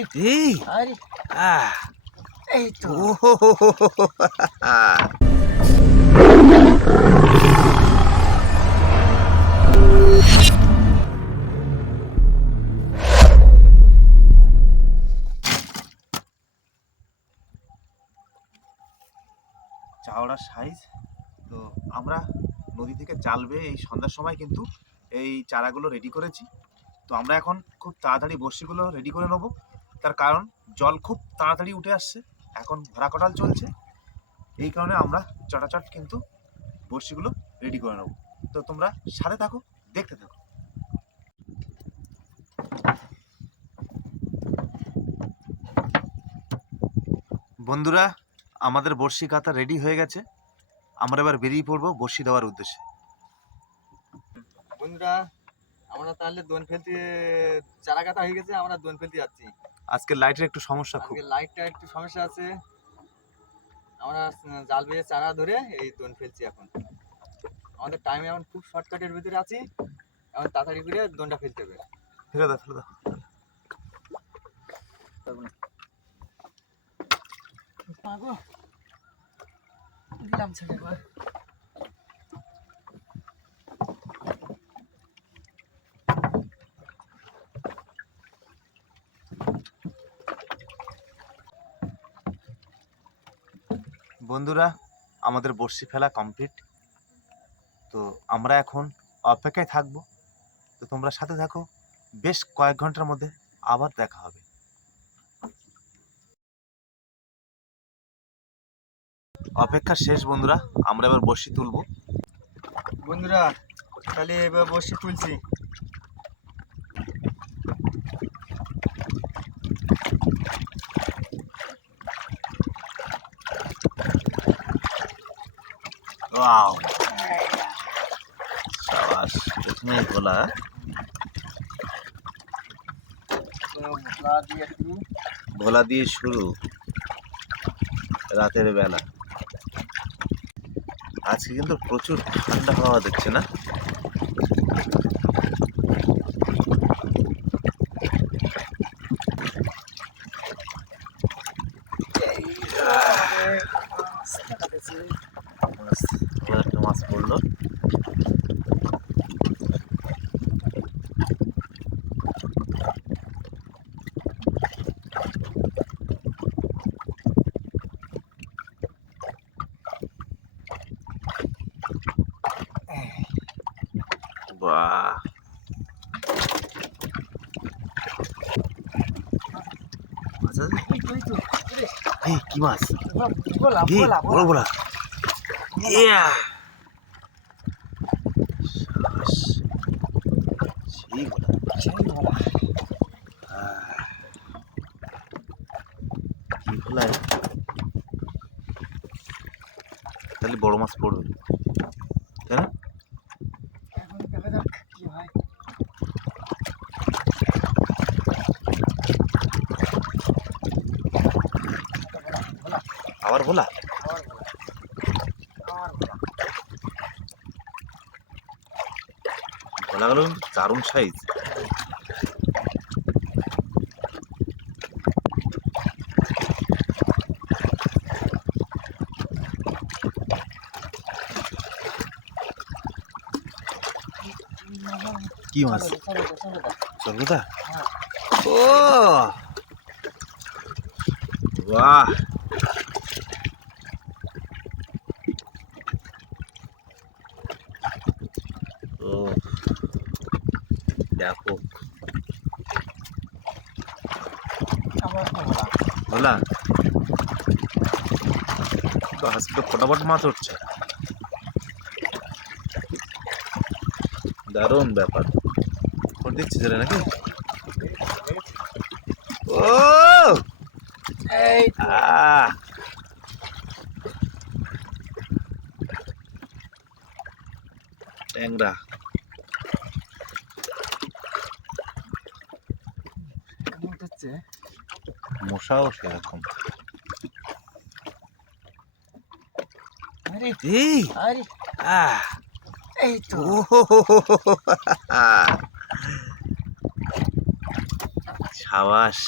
এই আরে আহ এই তো চাওড়া সাইজ। তো আমরা নদী থেকে জাল বেয়ে এই সন্ধ্যার সময় কিন্তু এই চারাগুলো রেডি করেছি। তো আমরা এখন খুব তাড়াতাড়ি বড়শিগুলো রেডি করে নেবো, তার কারণ জল খুব তাড়াতাড়ি উঠে আসছে, এখন ভরা কটাল চলছে, এই কারণে আমরা চটাচট কিন্তু বড়শিগুলো রেডি করে নেবো। তো তোমরা সাথে থাকো, দেখতে থাকো। বন্ধুরা, আমাদের বড়শি কাতা রেডি হয়ে গেছে, আমরা এবার বেরিয়ে পড়বো বড়শি দেওয়ার উদ্দেশ্যে। বন্ধুরা, আমরা তাহলে দোন ফেলতে চারা কাটা হয়ে গেছে, আমরা দোন ফেলতে যাচ্ছি। আজকে লাইটের একটু সমস্যা, খুব আজকে লাইটটা একটু সমস্যা আছে, আমরা জাল বেয়ে চারা ধরে এই দোন ফেলছি। এখন আমাদের টাইম এখন খুব শর্টকাটের ভিতরে আছি, এখন তাড়াতাড়ি করে দোনটা ফেলতে হবে। ফেলে দাও ফেলে দাও। দিলাম ছেলে একবার। বন্ধুরা, আমাদের বড়শি ফেলা কমপ্লিট। তো আমরা এখন অপেক্ষায় থাকবো। তো তোমরা সাথে থাকো, বেশ কয়েক ঘন্টার মধ্যে আবার দেখা হবে। অপেক্ষা শেষ বন্ধুরা, আমরা এবার বড়শি তুলবো। বন্ধুরা, তাহলে এবার বসে তুলছি। ওয়াও, শাবাশ, প্রথমেই ভোলা। ভোলা দিয়ে শুরু রাতের বেলা। আজকে কিন্তু প্রচুর ঠান্ডা হাওয়া দেখছে না? একটা মাছ পড়লো। বাহ, এই কি মাছ? বড় ভোলা। ইয়া, শাবাশ, সেই ভোলা। কি ভোলা? তাহলে বড় মাছ পড়বে, তাই না? এখন দেখা যাক কি হয়। আবার ভোলা। ভোলাগুলো কিন্তু দারুণ সাইজ। কি মাছ? সর্বদা। ও বাহ, ও ব্যাপক ভোলা। তো আজকে ফটাফট মাছ উঠছে, দারুণ ব্যাপার। ফোন দিচ্ছি রে নাকি? ও এই আহ, ট্যাংরা। হচ্ছে মশাও সেরকম। আরে এই আরে আহ, এই তো সাবাস।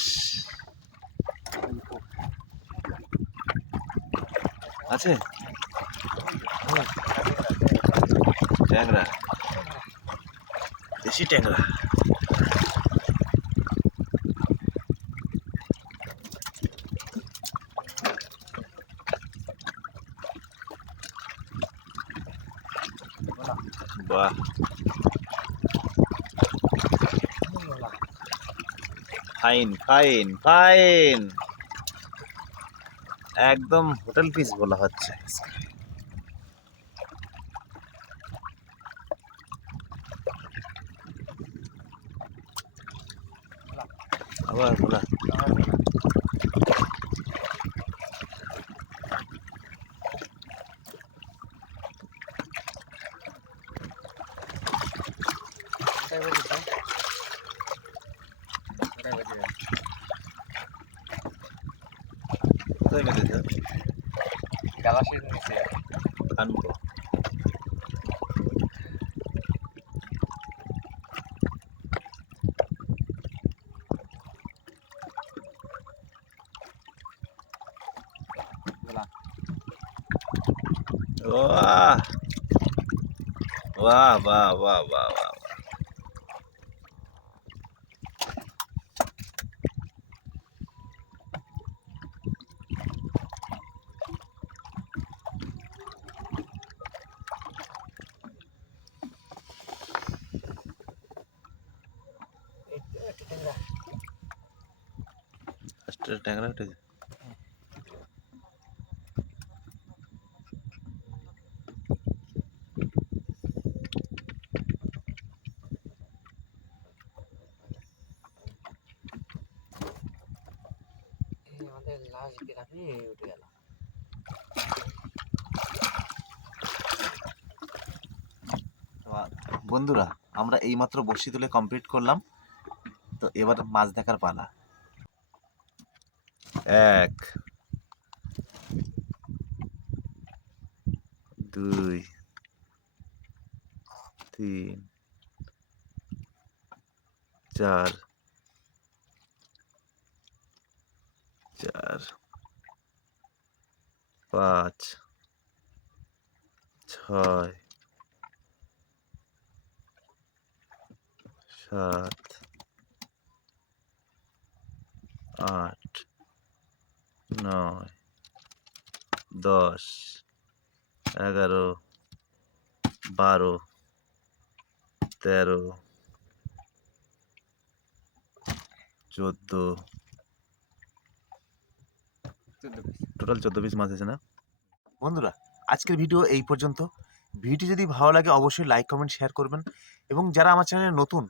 আছে ট্যাংরা, দেশি ট্যাংরা। বাহ, ফাইন ফাইন ফাইন, একদম হোটেল পিস বলা হচ্ছে। আবার বলা কোথায় বেঁধেছে? গ্যালাসির নিচে আনবো। বাহ বাহ বাহ বাহ বাহ বাহ। ট্যাংরা উঠেছে। আমাদের লাস্ট গ্রামে উঠে গেল। বন্ধুরা, আমরা এইমাত্র বড়শি তুলে কমপ্লিট করলাম, তো এবার মাছ দেখার পালা। 1 2 3 4 4 5 6 7 8 9 10 11 12 13 14, টোটাল 14 পিস মাছ আছে না? বন্ধুরা, আজকের ভিডিও এই পর্যন্ত। ভিডিওটি যদি ভালো লাগে অবশ্যই লাইক কমেন্ট শেয়ার করবেন, এবং যারা আমার চ্যানেলে নতুন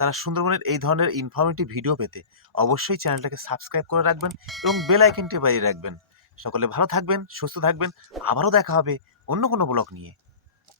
তারা সুন্দরবনের এই ধরনের ইনফরমেটিভ ভিডিও পেতে অবশ্যই চ্যানেলটাকে সাবস্ক্রাইব করে রাখবেন এবং বেল আইকনটি বাজিয়ে রাখবেন। সকলে ভালো থাকবেন, সুস্থ থাকবেন। আবারও দেখা হবে অন্য কোনো ব্লগ নিয়ে।